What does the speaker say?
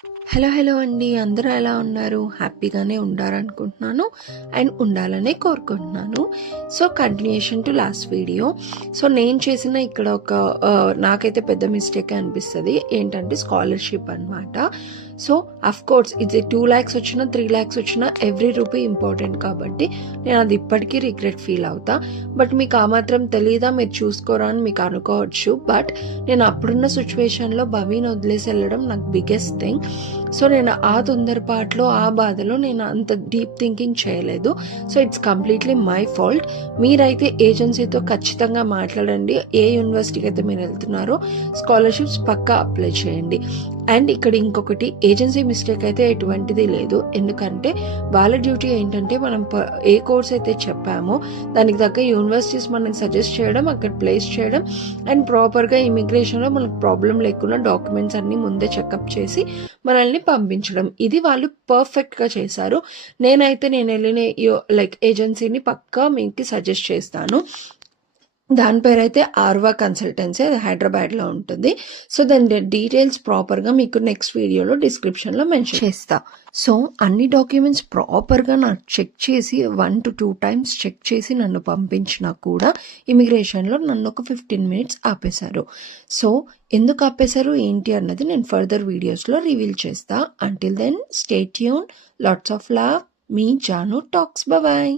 Hello అండి. అందరూ ఎలా ఉన్నారు? హ్యాపీగానే ఉండాలనుకుంటున్నాను అండ్ ఉండాలనే కోరుకుంటున్నాను. So, continuation to last video. So, నేను చేసిన ఇక్కడ ఒక నాకైతే పెద్ద మిస్టేకే అనిపిస్తది. ఏంటంటే స్కాలర్‌షిప్ అనమాట. సో, అఫ్‌కోర్స్ ఇది 2 లాక్స్ వచ్చినా, 3 లాక్స్ వచ్చినా ఎవ్రీ రూపీ ఇంపార్టెంట్ కాబట్టి నేను అది ఇప్పటికీ రిగ్రెట్ ఫీల్ అవుతా. బట్ మీకు ఆ మాత్రం తెలీదా, మీరు చూసుకోరా అని మీకు అనుకోవచ్చు. బట్ నేను అప్పుడున్న సిచ్యువేషన్‌లో భవిని వదిలేసి వెళ్ళడం నాకు బిగ్గెస్ట్ థింగ్. సో నేను ఆ తొందరపాటులో ఆ బాధలో నేను అంత డీప్ థింకింగ్ చేయలేదు. So it's completely my fault. మీరైతే ఏజెన్సీతో ఖచ్చితంగా మాట్లాడండి. ఏ యూనివర్సిటీకి అయితే మీరు వెళ్తున్నారో స్కాలర్షిప్స్ పక్కా అప్లై చేయండి. అండ్ ఇక్కడ ఇంకొకటి, ఏజెన్సీ మిస్టేక్ అయితే ఎటువంటిది లేదు. ఎందుకంటే వాళ్ళ డ్యూటీ ఏంటంటే మనం ఏ కోర్స్ అయితే చెప్పామో దానికి తగ్గ యూనివర్సిటీస్ మనం సజెస్ట్ చేయడం, అక్కడ ప్లేస్ చేయడం అండ్ ప్రాపర్గా ఇమిగ్రేషన్లో మనకు ప్రాబ్లం లేకుండా డాక్యుమెంట్స్ అన్నీ ముందే చెకప్ చేసి మనల్ని పంపించడం. ఇది వాళ్ళు పర్ఫెక్ట్గా చేశారు. నేను వెళ్ళిన ఏజెన్సీని పక్కా మీకు సజెస్ట్ చేస్తాను. దాని పేరైతే ఆర్వా కన్సల్టెన్సీ, అది హైదరాబాద్లో ఉంటుంది. సో దాని డీటెయిల్స్ ప్రాపర్గా మీకు నెక్స్ట్ వీడియోలో డిస్క్రిప్షన్లో మెన్షన్ చేస్తా. సో అన్ని డాక్యుమెంట్స్ ప్రాపర్గా నాకు చెక్ చేసి 1 to 2 times చెక్ చేసి నన్ను పంపించినా కూడా ఇమిగ్రేషన్లో నన్ను ఒక 15 minutes ఆపేశారు. సో ఎందుకు ఆపేశారు ఏంటి అన్నది నేను ఫర్దర్ వీడియోస్లో రివీల్ చేస్తా. Until then stay tune. Lots of love. మీ జాను టాక్స్. బాయ్.